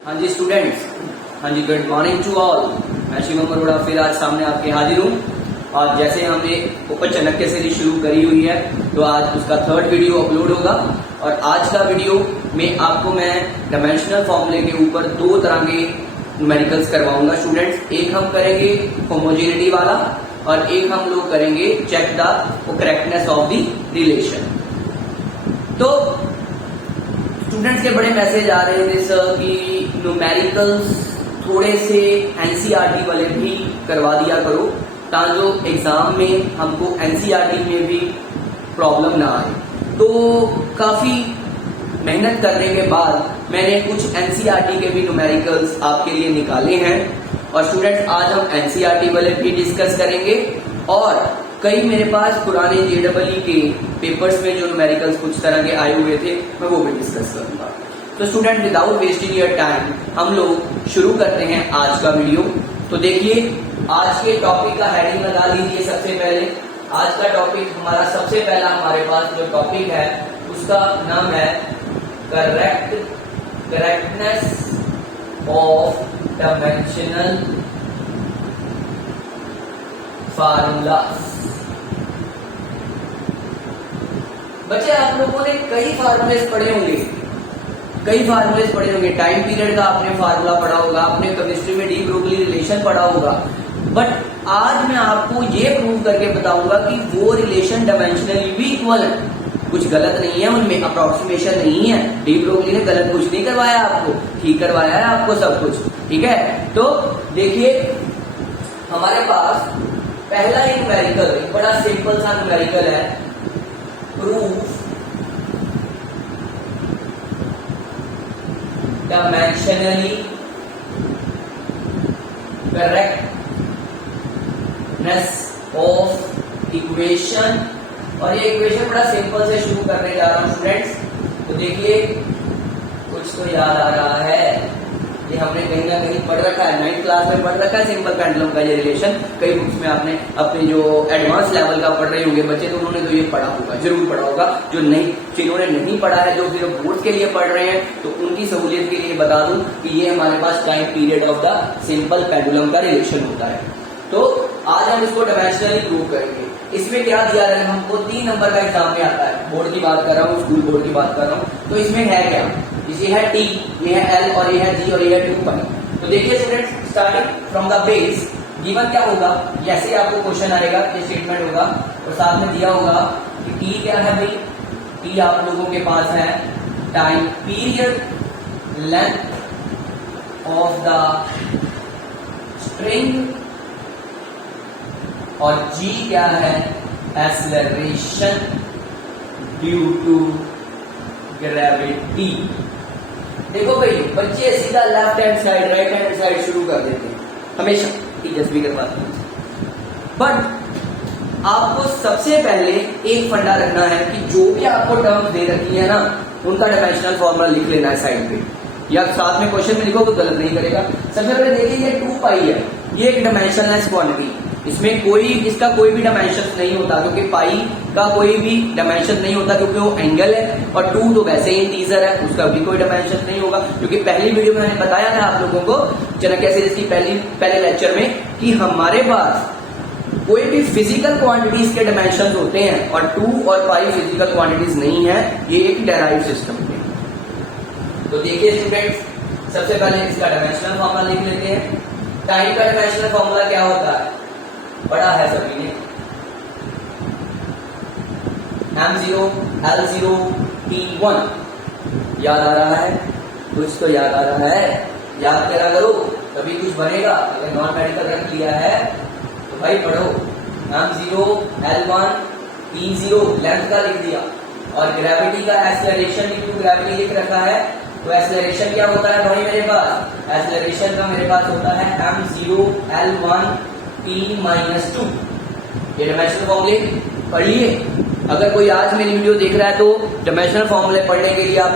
हाँ जी स्टूडेंट्स, हाँ जी good morning to all. मैं शिवम अरोड़ा फिर आज सामने आपके हाजिर हूँ। और जैसे हमने ऊपर चाणक्य सीरीज शुरू करी हुई है तो आज उसका थर्ड वीडियो अपलोड होगा। और आज का वीडियो में आपको मैं डायमेंशनल फॉर्मूले के ऊपर दो तरह के न्यूमेरिकल्स करवाऊंगा स्टूडेंट्स। एक हम करेंगे होमोजेनिटी वाला और एक हम लोग करेंगे check the correctness of the relation. तो स्टूडेंट्स के बड़े मैसेज आ रहे थे सर कि न्यूमेरिकल्स थोड़े से एनसीईआरटी वाले भी करवा दिया करो ताकि एग्जाम में हमको एनसीईआरटी में भी प्रॉब्लम ना आए। तो काफी मेहनत करने के बाद मैंने कुछ एनसीईआरटी के भी न्यूमेरिकल्स आपके लिए निकाले हैं। और स्टूडेंट्स आज हम एनसीईआरटी वाले भी डिस्कस करेंगे और कई मेरे पास पुराने जेईई के पेपर्स में जो न्यूमेरिकल्स कुछ तरह के आए हुए थे मैं वो भी डिस्कस करूंगा। तो student without wasting your time हम लोग शुरू करते हैं आज का वीडियो। तो देखिए आज के टॉपिक का हेडिंग लगा लीजिए। सबसे पहले आज का टॉपिक हमारा सबसे पहला हमारे पास जो टॉपिक है उसका नाम है करेक्टनेस ऑफ डायमेंशनल फार्मूलास। बच्चे आप लोगों ने कई फार्मूलेस पढ़े होंगे, टाइम पीरियड का आपने फार्मूला पढ़ा होगा, आपने केमिस्ट्री में डी ब्रोगली रिलेशन पढ़ा होगा। बट आज मैं आपको ये प्रूव करके बताऊंगा कि वो रिलेशन डायमेंशनली भी इक्वल है। कुछ गलत नहीं है उनमें, अप्रोक्सीमेशन नहीं है। डी ब्रोगली ने गलत कुछ नहीं करवाया आपको, ठीक करवाया है आपको सब कुछ, ठीक है। तो देखिए हमारे पास पहला एक न्यूमेरिकल, एक बड़ा सिंपल सा न्यूमेरिकल है, proof dimensionally correctness of equation. और ये इक्वेशन बड़ा सिंपल से शुरू करने जा रहा हूं स्टूडेंट्स। तो देखिए कुछ तो याद आ रहा है, ये हमने कहीं ना कहीं पढ़ रखा है, 9th क्लास में पढ़ रखा है सिंपल पेंडुलम का ये रिलेशन। कई बुक्स में आपने अपने जो एडवांस लेवल का पढ़ रहे होंगे बच्चे तो उन्होंने तो ये पढ़ा होगा, जरूर पढ़ा होगा। जो नहीं, जिन्होंने नहीं पढ़ा है, जो सिर्फ बोर्ड के लिए पढ़ रहे हैं, तो उनकी सहूलियत के लिए बता दूं कि ये हमारे पास time period of the simple pendulum का रिलेशन होता है। तो आज हम इसको डायमेंशनली प्रूव करेंगे। इसमें क्या दिया है हमको, 3 नंबर का एग्जाम में आता है, बोर्ड की बात कर रहा हूँ, स्कूल बोर्ड की बात कर रहा हूँ। तो इसमें है क्या, ये है टी, ये है एल और ये है जी और ये है 2 पाई। तो देखिए students starting from the base given क्या होगा, जैसे आपको क्वेश्चन आएगा ये स्टेटमेंट होगा और साथ में दिया होगा कि टी क्या है भाई, टी आप लोगों के पास है time period, length of the string, और जी क्या है एक्सेलरेशन ड्यू टू ग्रेविटी। देखो भाई बच्चे सीधा left hand side right hand side शुरू कर देते हैं हमेशा, टीचर्स भी करवाते हैं। बट आपको सबसे पहले एक फंडा रखना है कि जो भी आपको टर्म्स दे रखी है ना उनका डायमेंशनल फॉर्मूला लिख लेना है साइड पे, या साथ में क्वेश्चन में लिखो तो गलत नहीं करेगा। सबसे पहले देखिए ये 2 पाई है, ये एक डायमेंशनलेस क्वांटिटी, इसमें इसका कोई भी डायमेंशन नहीं होता क्योंकि पाई का कोई भी डायमेंशन नहीं होता क्योंकि वो एंगल है। और 2 तो वैसे ही इंटीजर है, उसका भी कोई डायमेंशन नहीं होगा। क्योंकि पहली वीडियो में मैंने बताया था आप लोगों को चाणक्य सीरीज की पहले लेक्चर में कि हमारे पास कोई भी फिजिकल क्वांटिटीज के डायमेंशन होते हैं और 2 और पाई फिजिकल क्वांटिटीज नहीं है, ये एक डेराइव सिस्टम है। तो देखिए स्टूडेंट्स सबसे पहले इसका डायमेंशनल फॉर्मूला लिख लेते हैं। टाइम का डायमेंशनल फॉर्मूला क्या होता है, बड़ा है सभी ने, m0 l0 t1। याद आ रहा है, कुछ तो याद आ रहा है, याद करा करो तभी कुछ बनेगा। अगर नॉन मेडिकल रख लिया है तो भाई पढ़ो, m0 l1 t0 लेंथ का लिख दिया और ग्रेविटी का एक्सेलरेशन ड्यू टू ग्रेविटी लिख रखा है। तो एक्सेलरेशन क्या होता है भाई मेरे पास, एक्सेलरेशन का मेरे पास होता है m0 l1 t-2। ये डायमेंशनल फॉर्मूले पढ़िए। अगर कोई आज मेरी वीडियो देख रहा है तो डायमेंशनल फॉर्मूले पढ़ने के लिए आप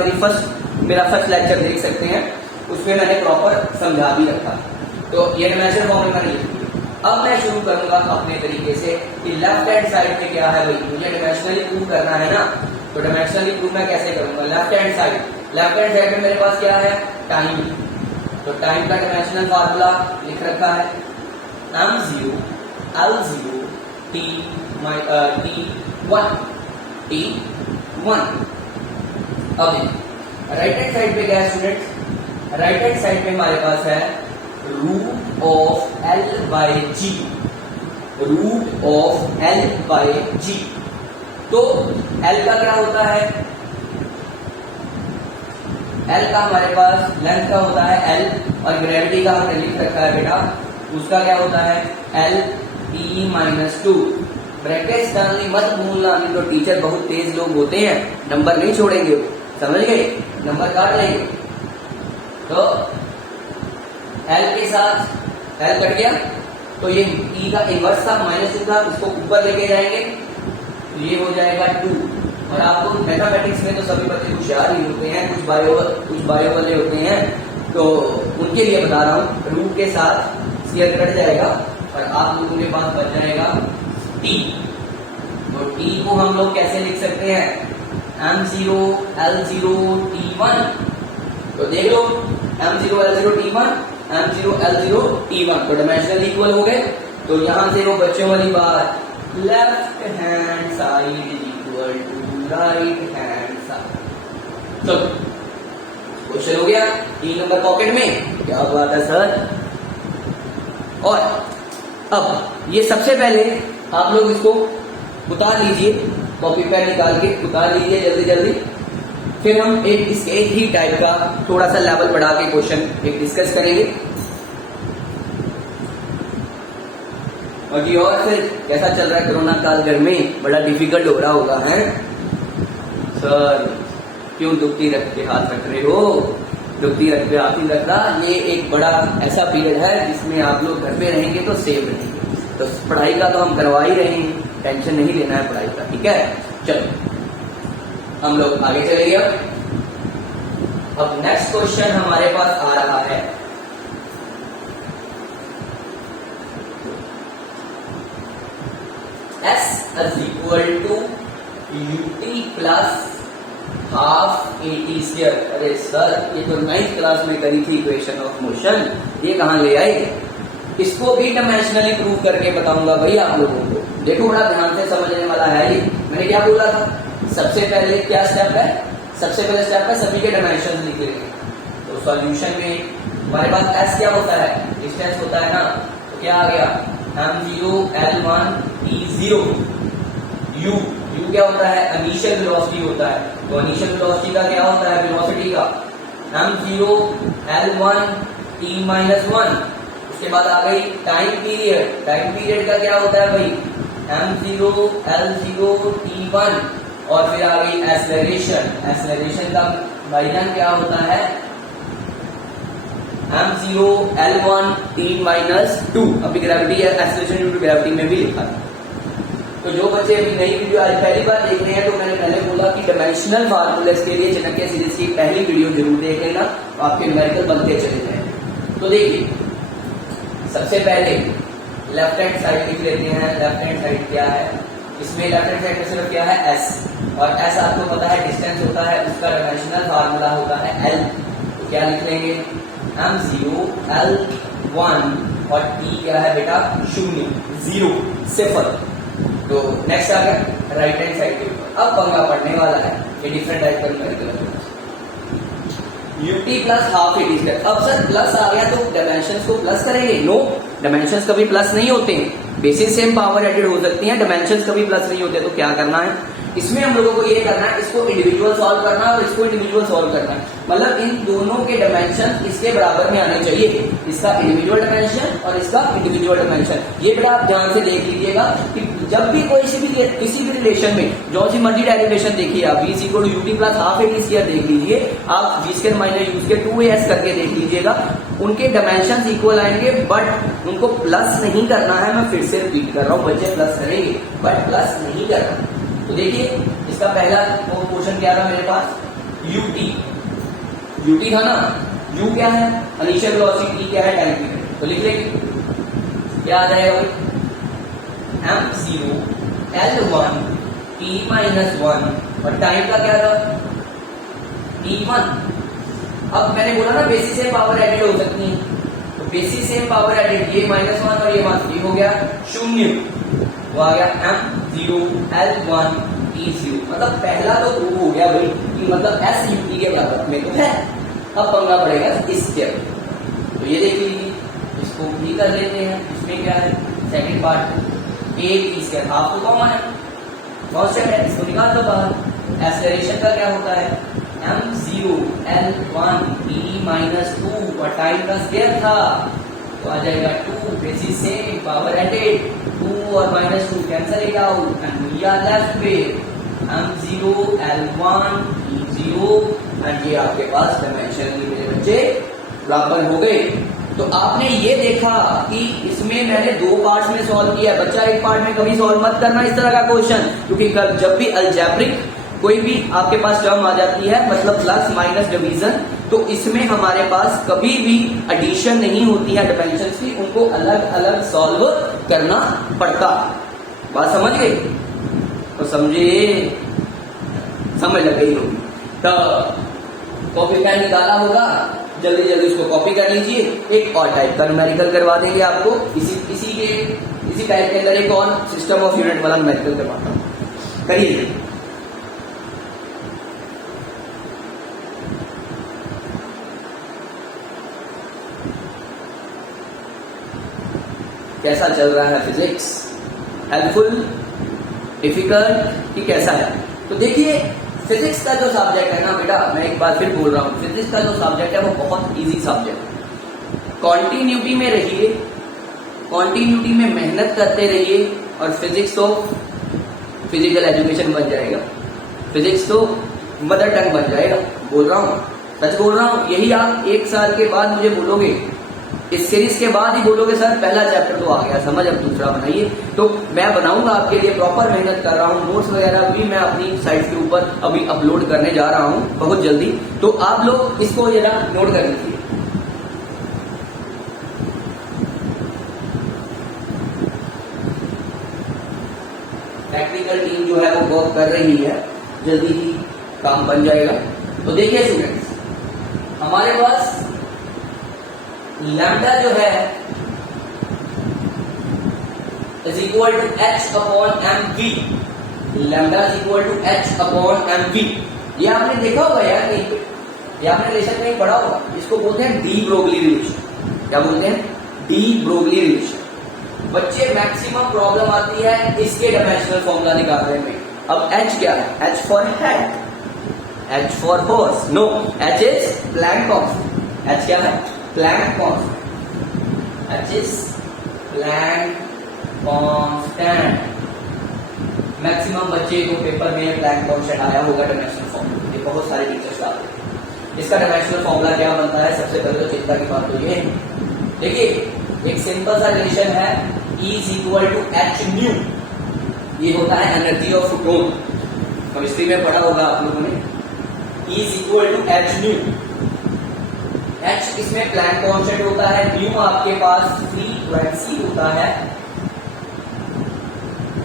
मेरा फर्स्ट लेक्चर देख सकते हैं, उसमें मैंने प्रॉपर समझा भी रखा। तो ये डायमेंशनल फॉर्मूले मैंने लिख दिया। अब मैं शुरू करूंगा अपने तरीके से कि लेफ्ट हैंड साइड पे क्या है भाई, मुझे डायमेंशनली प्रूव करना है ना। तो डायमेंशनली प्रूव मैं कैसे करूंगा, लेफ्ट हैंड साइड में मेरे पास क्या है टाइम, तो टाइम का डायमेंशनल फार्मूला लिख रखा है m0 l0 t1 अब राइट हैंड साइड पे क्या है स्टूडेंट, राइट हैंड साइड पे हमारे पास है root of l by g, root of l by g। तो l का क्या होता है, l का हमारे पास लेंथ का होता है l, और ग्रेविटी का हमने लिख रखा है बेटा, उसका क्या होता है l t-2। ब्रैकेट्स डालनी मत भूलना, नहीं तो टीचर बहुत तेज लोग होते हैं, नंबर नहीं छोड़ेंगे, समझ गए, नंबर काट लेंगे। तो l के साथ l कट गया, तो ये e का इनवर्स था -2 था, उसको ऊपर लेके जाएंगे तो ये हो जाएगा 2। और आपको मैथमेटिक्स में तो सभी बच्चे होशियार ही होते हैं, कुछ बायो वाले होते हैं, तो उनके लिए बता रहा हूँ, रूट के साथ स्क्वायर कट जाएगा और आप लोगों के पास बच जाएगा t। तो t को हम लोग कैसे लिख सकते हैं, m0 l0 t1। तो देख लो m0 l0 t1, m0 l0 t1, तो डायमेंशनल इक्वल हो गए। तो यहां से वो बच्चों वाली बात, left hand side equal to right hand side. चलो क्वेश्चन हो गया, 3 नंबर पॉकेट में, क्या बात है सर। और अब ये सबसे पहले आप लोग इसको उतार लीजिए, कॉपी पेन निकाल के उतार लीजिए जल्दी जल्दी, फिर हम एक ही टाइप का थोड़ा सा लेवल बढ़ा के क्वेश्चन एक डिस्कस करेंगे। और फिर कैसा चल रहा है कोरोना काल, घर में बड़ा डिफिकल्ट हो रहा होगा, है सर क्यों दुखती रख के हाथ रख रहे हो, दुखती रख के हाथ ही रख रहा। ये एक बड़ा ऐसा पीरियड है जिसमें आप लोग घर पे रहेंगे तो सेफ रहेंगे, तो पढ़ाई का तो हम करवा ही रहे हैं, टेंशन नहीं लेना है पढ़ाई का, ठीक है। चलो हम लोग आगे चलेंगे। अब नेक्स्ट क्वेश्चन हमारे पास आ रहा है, S is equal to ut plus half AT square. अरे सर ये तो 9th क्लास में करी थी इक्वेशन ऑफ मोशन, ये कहां ले आए, इसको भी डायमेंशनली प्रूव करके बताऊंगा भाई आप लोगों को। देखो बड़ा ध्यान से समझने वाला है ये। मैंने क्या बोला था, सबसे पहले क्या स्टेप है, सबसे पहले स्टेप है सभी के डायमेंशन लिख लेंगे। तो सॉल्यूशन में हमारे पास S क्या होता है, डिस्टेंस होता है ना, तो क्या आ गया m0 l1 t0, u क्या होता है, इनिशियल वेलोसिटी होता है, तो इनिशियल वेलोसिटी का क्या होता है, वेलोसिटी का m0 l1 t-1। उसके बाद आ गई टाइम पीरियड, टाइम पीरियड का क्या होता है भाई m0 l0 t1। और फिर आ गई एक्सेलरेशन, एक्सेलरेशन का भाईजान क्या होता है m0 l1 t-2। अभी ग्रेविटी है, एक्सेलरेशन ड्यू टू ग्रेविटी में भी लिखा था। तो जो बच्चे अभी नई वीडियो आज पहली बार देख रहे हैं, तो मैंने पहले बोला कि डायमेंशनल फार्मूलेस के लिए चाणक्य सीरीज की पहली वीडियो जरूर देख लेना, तो आपके न्यूमेरिकल बनते चले जाएंगे। तो देखिए सबसे पहले लेफ्ट हैंड साइड लिख लेते हैं। लेफ्ट हैंड साइड क्या है, इसमें लेफ्ट हैंड साइड में सिर्फ क्या है s, और s आपको पता है डिस्टेंस होता है, उसका डायमेंशनल फार्मूला होता है l। तो क्या लिख लेंगे m0 l1 और t क्या है बेटा 0 0। तो नेक्स्ट आ गया राइट हैंड साइड के ऊपर। अब पंगा पड़ने वाला है, ये डिफरेंट टाइप का न्यूमेरिकल है, ut plus half AT square. अब सर प्लस आ गया तो डायमेंशंस को प्लस करेंगे, नो, डायमेंशंस कभी प्लस नहीं होते हैं, बेसिस सेम पावर एडेड हो सकती है, डायमेंशंस कभी प्लस नहीं होते। तो क्या करना है, इसमें हम लोगों को ये करना है, इसको इंडिविजुअल सॉल्व करना है और इसको इंडिविजुअल सॉल्व करना है, मतलब इन दोनों के डायमेंशन इसके बराबर में आने चाहिए, इसका इंडिविजुअल डायमेंशन और इसका इंडिविजुअल डायमेंशन। ये बेटा आप ध्यान से देख लीजिएगा कि जब भी किसी भी रिलेशन में जो सी मर्जी डेरिवेशन देखिए आप, v equal to ut plus half AT square देख लीजिए आप, v square minus u square 2as करके देख लीजिएगा, उनके डायमेंशन इक्वल आएंगे, बट उनको प्लस नहीं करना है। मैं फिर से रिपीट कर रहा हूँ, बच्चे प्लस करेंगे बट प्लस नहीं करना। तो देखिए इसका पहला क्वेश्चन क्या था मेरे पास, ut था ना, u क्या है इनिशियल वेलोसिटी, क्या है टाइम पीरियड, तो लिख लेंगे क्या आ जाएगा m0 l1 t-1 और टाइम का क्या था t1। अब मैंने बोला ना बेसिस सेम पावर एडेड हो सकती है, तो बेसिस सेम पावर एडेड, ये -1 और ये -3 हो गया 0, वो आ गया m0 l1 t0, मतलब पहला तो प्रूव हो गया भाई कि मतलब s ut के बराबर में तो है। अब पंगा पड़ेगा इसके, तो ये देख लीजिए, इसको भी कर लेते हैं। इसमें क्या है, second part a t2 half तो कॉमन है, कांस्टेंट है, इसको निकाल दो बाहर। एक्सेलरेशन का क्या होता है, m0 l1 t-2 और टाइम का स्क्वायर था, तो आ जाएगा 2 बेसिस सेम पावर एडेड, 2 और -2 cancel it out and we are left with m0 l1 t0 and ये आपके पास डायमेंशन भी मेरे बच्चे बराबर हो गए। तो आपने ये देखा कि इसमें मैंने 2 पार्ट्स में सॉल्व किया। बच्चा एक पार्ट में कभी सॉल्व मत करना इस तरह का क्वेश्चन, क्योंकि जब भी अलजेब्रिक कोई भी आपके पास टर्म आ जाती है, मतलब प्लस माइनस डिवीजन, तो इसमें हमारे पास कभी भी एडिशन नहीं होती है डायमेंशंस की, उनको अलग अलग सॉल्व करना पड़ता। बात समझ गई? तो समझे, समझ लग गई होगी। तो कॉपी पेन निकाला होगा, जल्दी जल्दी उसको कॉपी कर लीजिए। एक और टाइप का न्यूमेरिकल करवा देंगे आपको, इसी टाइप के अंदर एक और सिस्टम ऑफ यूनिट वाला न्यूमेरिकल करवाता हूं, करिए। कैसा चल रहा है फिजिक्स, हेल्पफुल, डिफिकल्ट कि कैसा है? तो देखिए, फिजिक्स का जो सब्जेक्ट है ना बेटा, मैं एक बार फिर बोल रहा हूँ, फिजिक्स का जो सब्जेक्ट है वो बहुत इजी सब्जेक्ट है। कॉन्टिन्यूटी में रहिए, कॉन्टिन्यूटी में मेहनत करते रहिए और फिजिक्स तो फिजिकल एजुकेशन बन जाएगा, फिजिक्स तो मदर टंग बन जाएगा। बोल रहा हूँ, सच बोल रहा हूँ। यही आप 1 साल के बाद मुझे बोलोगे, इस सीरीज के बाद ही बोलोगे सर पहला चैप्टर तो आ गया समझ, अब दूसरा बनाइए। तो मैं बनाऊंगा आपके लिए, प्रॉपर मेहनत कर रहा हूँ। नोट्स वगैरह भी मैं अपनी साइट के ऊपर अभी अपलोड करने जा रहा हूँ बहुत जल्दी, तो आप लोग इसको जरा नोट कर लीजिए। टेक्निकल टीम जो है वो वर्क कर रही है, जल्दी ही काम बन जाएगा। तो देखिए स्टूडेंट्स, हमारे पास लैम्डा जो है is equal to h upon mv, lambda is equal to h upon mv। ये आपने देखा होगा यार कहीं पे, ये आपने लेसन में पढ़ा होगा। इसको बोलते हैं डी ब्रोगली रिलेशन। क्या बोलते हैं? De Broglie relation. बच्चे मैक्सिमम प्रॉब्लम आती है इसके डायमेंशनल फॉर्मूला निकालने में। अब h क्या है? h for head, h for horse, no, h is Planck constant. h क्या है? Planck constant, h is Planck constant. Maximum बच्चे को पेपर में प्लैंक कांस्टेंट आया होगा डायमेंशनल फॉर्मूला, ये बहुत सारे टीचर्स डालते हैं। इसका डायमेंशनल फॉर्मूला क्या बनता है? सबसे पहले तो चिंता की बात तो ये है, देखिए एक सिंपल सा रिलेशन है, E is equal to h nu. ये होता है एनर्जी ऑफ फोटोन, केमिस्ट्री में पढ़ा होगा आप लोगों ने। E is equal to h nu. H इसमें प्लैंक कांस्टेंट होता है, न्यू आपके पास फ्रीक्वेंसी होता है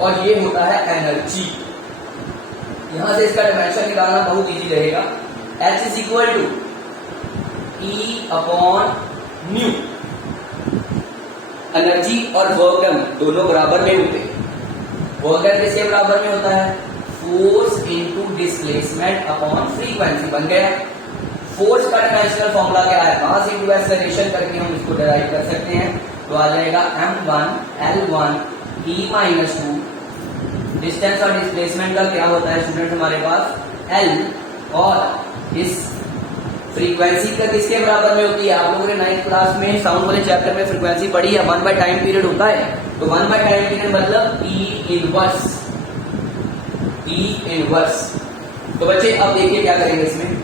और ये होता है एनर्जी। यहां से इसका डायमेंशन निकालना बहुत इजी रहेगा। H is equal to E upon nu. Energy और वर्क डन दोनों बराबर में होते हैं। वर्क डन किसके बराबर में होता है? Force into displacement upon frequency. बन गया। फोर्स का डायमेंशनल फॉर्मूला क्या है? मास इनटू एक्सेलरेशन करके हम इसको डिराइव कर सकते हैं, तो आ जाएगा m1 l1 t-2। डिस्टेंस और डिस्प्लेसमेंट का क्या होता है स्टूडेंट हमारे पास? l, और इस फ्रीक्वेंसी का किसके बराबर में होती है? आप लोगों ने 9th क्लास में साउंड वाले चैप्टर में फ्रीक्वेंसी पढ़ी है, 1 बाय टाइम पीरियड होता है। तो 1 बाय टाइम पीरियड मतलब T इनवर्स, T इनवर्स। तो बच्चे अब देखिए क्या करेंगे इसमें।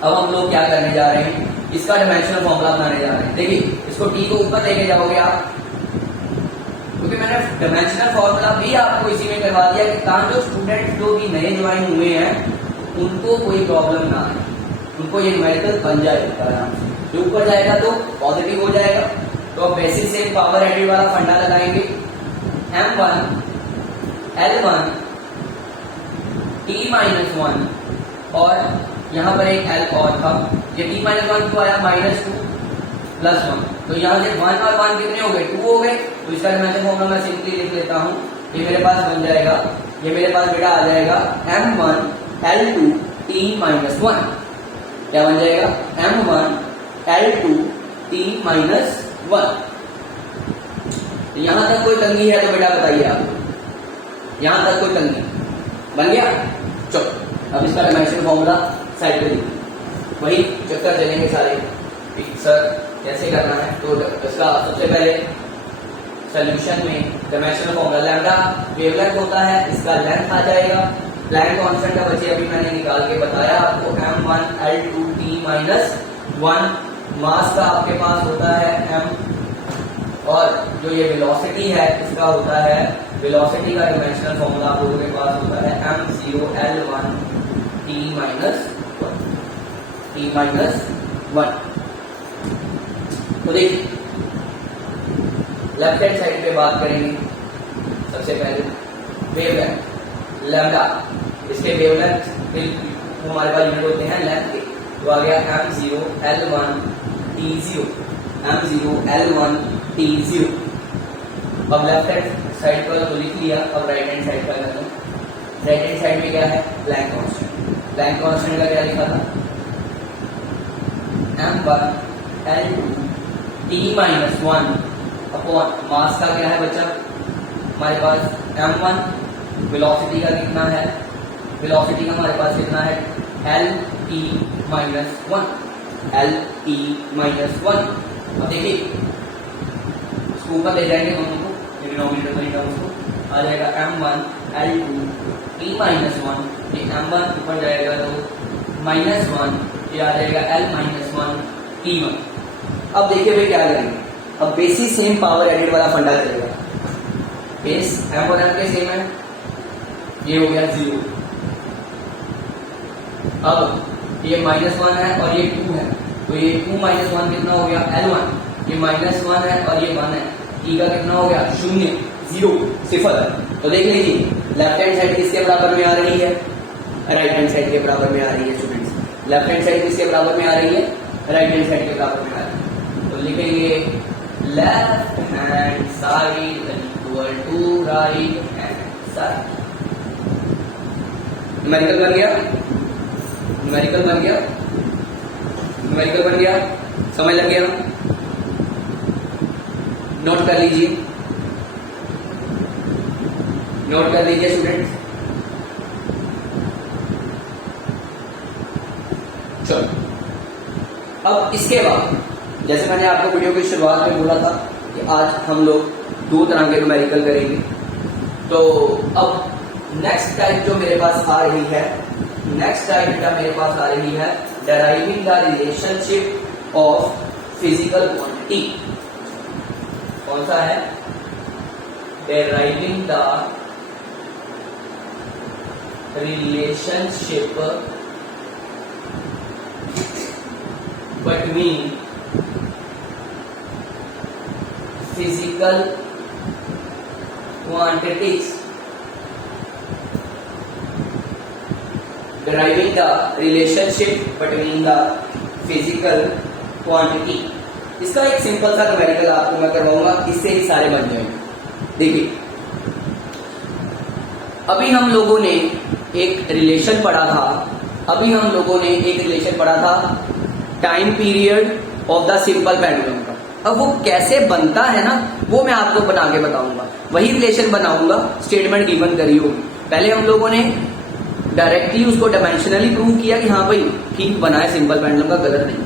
अब हम लोग क्या करने जा रहे हैं? इसका डायमेंशनल फॉर्मूला बनाने जा रहे हैं। देखिए इसको T को ऊपर लेके जाओगे आप, क्योंकि मैंने डायमेंशनल फॉर्मूला भी आपको इसी में करवा दिया कि ताकि जो स्टूडेंट जो भी नए ज्वाइन हुए हैं उनको कोई प्रॉब्लम ना आए, उनको ये न्यूमेरिकल बन जाएगा आराम से। जो ऊपर जाएगा तो पॉजिटिव हो जाएगा। तो अब बेसिस से पावर एडेड वाला फंडा लगाएंगे। m1 l1 t-1 और यहाँ पर एक L और था, ये t माइनस वन को आया -2 प्लस 1, तो यहाँ से 1 और 1 कितने हो गए, 2 हो गए। तो इसका डायमेंशन फॉर्मूला मैं सिंपली लिख लेता हूँ, ये मेरे पास बन जाएगा, ये मेरे पास बेटा आ जाएगा m1 L2 t माइनस 1, क्या बन जाएगा m1 L2 t माइनस 1। यहां तक कोई तंगी है तो बेटा बताइए आप, यहां तक कोई तंगी बन गया। चलो अब इसका डायमेंशन फॉर्मूला साइड पे लिखिए, वही चक्कर चलेंगे सारे सर कैसे करना है। तो इसका सबसे पहले सॉल्यूशन में डायमेंशनल फॉर्मूला लैम्डा वेवलेंथ होता है, इसका लेंथ आ जाएगा, प्लैंक कांस्टेंट का बच्चे अभी मैंने निकाल के बताया आपको m1 L2 t माइनस 1, मास का आपके पास होता है m, और जो ये वेलोसिटी है इसका होता है, वेलोसिटी का डायमेंशनल फॉर्मूला आप लोगों के पास होता है m0 L1 t माइनस 1। तो देखिए लेफ्ट हैंड साइड पे बात करेंगे, सबसे पहले वेवलेंथ लैम्डा, इसके वेवलेंथ हमारे पास यूनिट होते हैं लेंथ के, तो आ गया m0 L1 t0, m0 L1 t0। अब लेफ्ट हैंड साइड पर तो लिख लिया, अब राइट हैंड साइड पर करते हैं। राइट हैंड साइड में क्या है, प्लैंक कांस्टेंट, प्लैंक कांस्टेंट का क्या लिखा था m1 L2 t minus 1 upon mass का क्या है बच्चा हमारे पास m1, वेलोसिटी का कितना है, वेलोसिटी का हमारे पास कितना है L t minus 1, L t minus 1। अब देखिए इसको ऊपर ले जाएंगे दोनों को, डिनोमिनेटर में लिखा उसको आ जाएगा m1 L2 t माइनस 1, ये m1 ऊपर जाएगा तो -1, ये आ जाएगा L माइनस 1 t1। अब देखिए भाई क्या करेंगे, अब बेसिस सेम पावर एडेड वाला फंडा चलेगा, बेस m और m के सेम है, ये हो गया 0। अब ये -1 है और ये 2 है, तो ये 2 माइनस 1 कितना हो गया L1, ये -1 है और ये 1 है, t का कितना हो गया 0 0 सिफर। तो देख लीजिए लेफ्ट हैंड साइड किसके बराबर में आ रही है, राइट हैंड साइड के बराबर में आ रही है स्टूडेंट्स। लेफ्ट हैंड साइड किसके बराबर में आ रही है, राइट हैंड साइड के बराबर में आ रही है। तो लिखेंगे left hand side equal to right hand side. Numerical बन गया, न्यूमेरिकल बन गया, न्यूमेरिकल बन गया, समझ लग गया, नोट कर लीजिए, नोट कर लीजिए स्टूडेंट्स। चलो अब इसके बाद जैसे मैंने आपको वीडियो की शुरुआत में बोला था कि आज हम लोग 2 तरह के न्यूमेरिकल करेंगे, तो अब नेक्स्ट टाइप जो मेरे पास आ रही है, नेक्स्ट टाइप बेटा मेरे पास आ रही है deriving the relationship of physical quantity. कौन सा है, deriving the relationship between physical quantities, deriving the relationship between the physical quantity। इसका एक सिंपल सा न्यूमेरिकल आपको मैं करवाऊंगा, इससे ही सारे बन जाएंगे। देखिए अभी हम लोगों ने एक रिलेशन पढ़ा था, अभी हम लोगों ने एक रिलेशन पढ़ा था time period of the simple pendulum का। अब वो कैसे बनता है ना, वो मैं आपको बना के बताऊंगा, वही रिलेशन बनाऊंगा, स्टेटमेंट गिवन करी होगी। पहले हम लोगों ने डायरेक्टली उसको डायमेंशनली प्रूव किया कि हाँ भाई ठीक बना है सिंपल पेंडुलम का, गलत नहीं।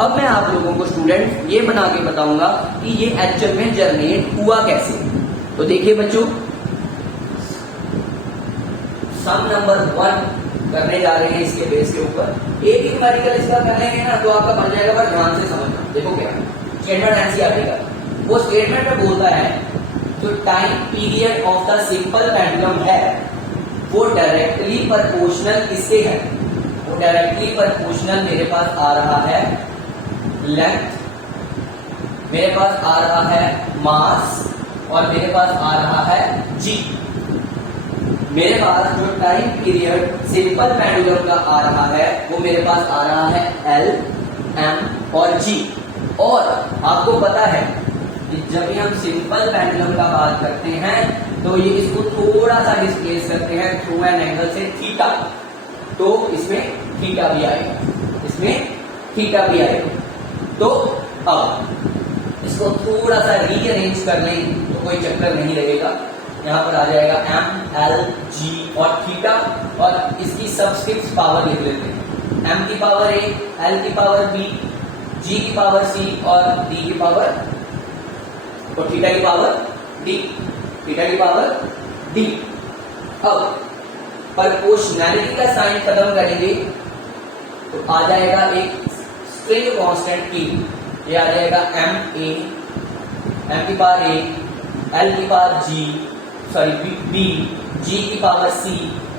अब मैं आप लोगों को स्टूडेंट ये बना के बताऊंगा कि ये एक्चुअल में जनरेट हुआ कैसे। तो देखिए बच्चों, सम नंबर 1 करने जा रहे हैं इसके बेस के ऊपर। एक न्यूमेरिकल इसका कर लेंगे ना तो आपका बन जाएगा, पर ध्यान से समझना। देखो क्या स्टेटमेंट एनसीईआरटी का, वो स्टेटमेंट में बोलता है जो time period of the simple pendulum है वो डायरेक्टली प्रोपोर्शनल किसके है, वो डायरेक्टली प्रोपोर्शनल मेरे पास आ रहा है लेंथ, मेरे पास आ रहा है मास, और मेरे पास आ रहा है जी। मेरे पास जो टाइम पीरियड सिंपल पेंडुलम का आ रहा है वो मेरे पास आ रहा है L, M और G। और आपको पता है कि जब भी हम सिंपल पेंडुलम का बात करते हैं तो ये इसको थोड़ा सा डिस्प्लेस करते हैं थ्रू एन एंगल से थीटा, तो इसमें थीटा भी आएगा, इसमें थीटा भी आएगा। तो अब इसको थोड़ा सा रीअरेंज कर लें तो कोई चक्कर नहीं लगेगा। यहाँ पर आ जाएगा M, L, G और थीटा, और इसकी सबस्क्रिप्ट पावर लिख लेते हैं। M की पावर A, L की पावर B, G की पावर C और D की पावर, और थीटा की पावर D, थीटा की पावर D। अब प्रोपोर्शनैलिटी का साइन खत्म करेंगे तो आ जाएगा एक स्ट्रिंग कांस्टेंट T, ये आ जाएगा M की पावर A, L की पावर B, G की पावर C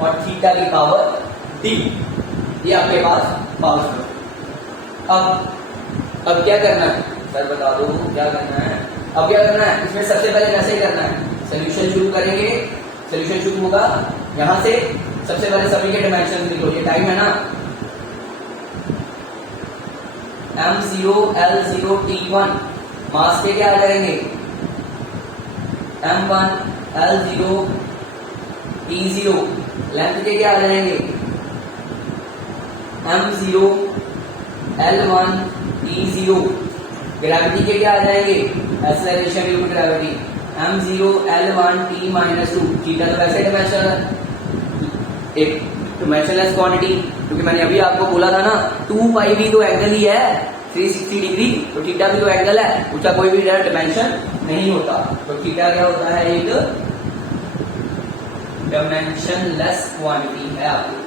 और थीटा की पावर D। ये आपके पास पावर। अब क्या करना है सर, बता दो क्या करना है। अब क्या करना है, इसमें सबसे पहले कैसे करना है, सोल्यूशन शुरू करेंगे। सोल्यूशन शुरू होगा यहां से, सबसे पहले सभी के डायमेंशन लिखो, ये टाइम है ना, M0, L0, T1 मास के क्या आ जाएंगे, M1, L0, T0 लेंथ के क्या आ जाएंगे, M0, L1, T0 ग्रेविटी के क्या आ जाएंगे, acceleration due to gravity M0, L1, T-2। Theta तो वैसे डायमेंशनल है, एक डायमेंशनलेस क्वांटिटी, क्योंकि मैंने अभी आपको बोला था ना 2 पाई भी तो एंगल ही है 360 डिग्री, तो थीटा भी तो एंगल है, उसका कोई भी डायमेंशन नहीं होता। तो थीटा क्या होता है, एक डायमेंशनलेस क्वांटिटी है आपको,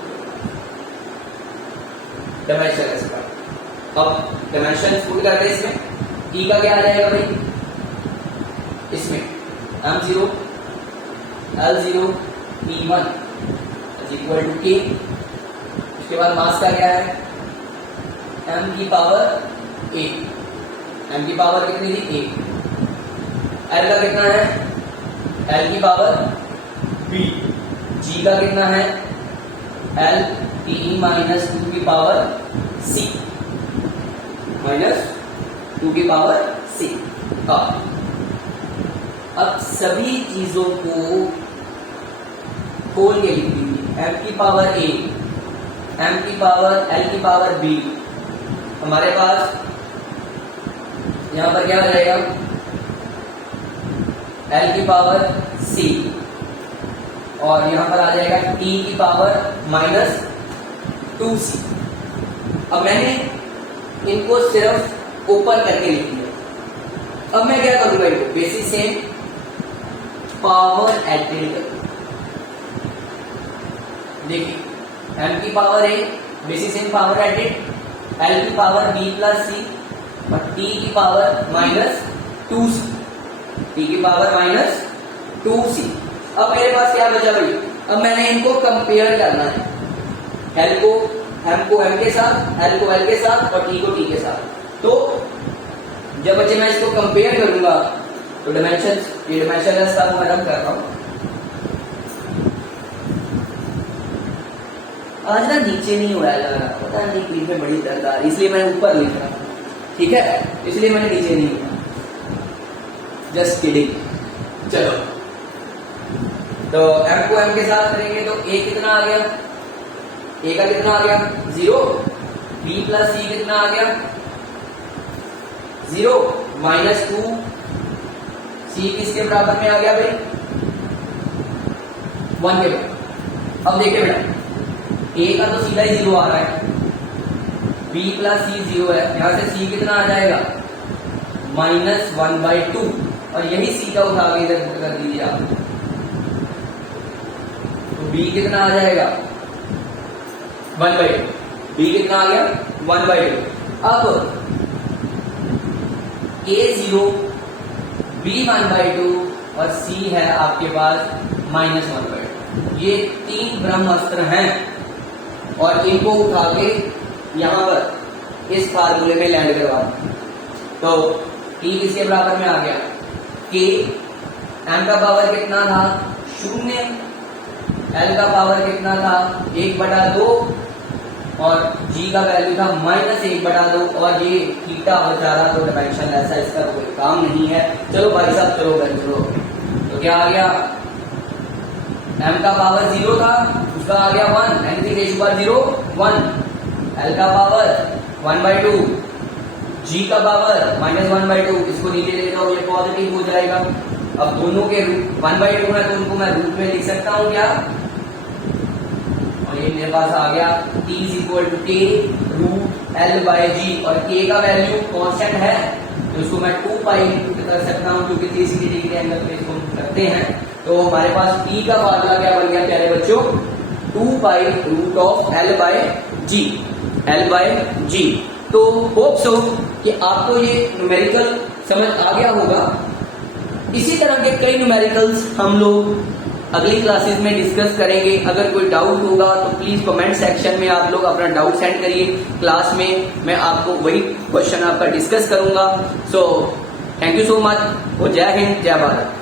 डायमेंशनलेस क्वांटिटी। अब डायमेंशन पुट करते हैं इसमें, E का क्या आ जाएगा भाई, इसमें M0, L0, T1 equal to K। उसके बाद मास का क्या है, M की पावर A, M की पावर कितनी थी, A। L का कितना है, L की पावर B। G का कितना है, L T-2 की पावर C, -2 की पावर C। अब सभी चीजों को खोल के लिख दीजिए, M की पावर A, M की पावर, L की पावर B, हमारे पास यहां पर क्या आ जाएगा, L की पावर C, और यहां पर आ जाएगा T की पावर -2C। अब मैंने इनको सिर्फ ओपन करके लिख दिया। अब मैं क्या करूंगा, इनको बेसिस से पावर एडेड करूंगा। देखिए M की power A, basis in power added, L की पावर B प्लस C और T की पावर -2C, T की पावर -2C। अब मेरे पास क्या बचा भाई, अब मैंने इनको कंपेयर करना है, L को M को M के साथ, L को L के साथ और T को T के साथ। तो जब बच्चे मैं इसको कंपेयर करूंगा तो डायमेंशन, ये डायमेंशनलेस का मैं रब कर रहा हूं। आज ना नीचे नहीं हो रहा है, पता नहीं पीठ में बड़ी दर्द आ रही, इसलिए मैं ऊपर लिख रहा हूं, ठीक है, इसलिए मैंने नीचे नहीं लिखा, जस्ट किडिंग। चलो, तो M को M के साथ करेंगे तो A कितना आ गया, A का कितना आ गया 0, B प्लस C कितना आ गया 0, -2, C किसके बराबर में आ गया भाई 1 के बराबर। अब देखिए बेटा, A का तो सीधा ही 0 आ रहा है, B प्लस C 0 है, यहां से C कितना आ जाएगा -1/2, और यही C का उठा के इधर पुट कर दीजिए आप, तो B कितना आ जाएगा 1/2, B कितना आ गया 1/2। अब A 0, B 1/2 और C है आपके पास -1/2। ये 3 ब्रह्मास्त्र हैं और इनको उठा के यहां पर इस फार्मूले में लैंड करवा दें। तो T किसके बराबर में आ गया K, M का पावर कितना था 0, एल का पावर कितना था 1/2 और जी का वैल्यू था -1/2 और ये थीटा बचा रहा तो डायमेंशन ऐसा इसका कोई काम नहीं है। चलो भाई साहब चलो चलो, तो क्या आ गया m का पावर 0 था उसका आ गया 1, एनीथिंग रेज़ टू 0 1, l का पावर 1/2, g का पावर -1/2, इसको नीचे ले जाओ ये पॉजिटिव हो जाएगा। अब दोनों के रूट 1/2 है तो उनको मैं रूट में लिख सकता हूं क्या, और ये मेरे पास आ गया t = k रूट l/g और k का वैल्यू कांस्टेंट है तो इसको मैं 2 पाई कर सकता हूं क्योंकि 360 डिग्री एंगल पे इसको करते हैं। तो हमारे पास t का फार्मूला क्या बन गया प्यारे बच्चों 2 पाई रूट ऑफ l/g। तो होप सो कि आपको ये न्यूमेरिकल समझ आ गया होगा। इसी तरह के कई न्यूमेरिकल्स हम लोग अगली क्लासेस में डिस्कस करेंगे। अगर कोई डाउट होगा तो प्लीज कमेंट सेक्शन में आप लोग अपना डाउट सेंड करिए, क्लास में मैं आपको वही क्वेश्चन आपका डिस्कस करूंगा। So thank you so much और जय हिंद जय भारत।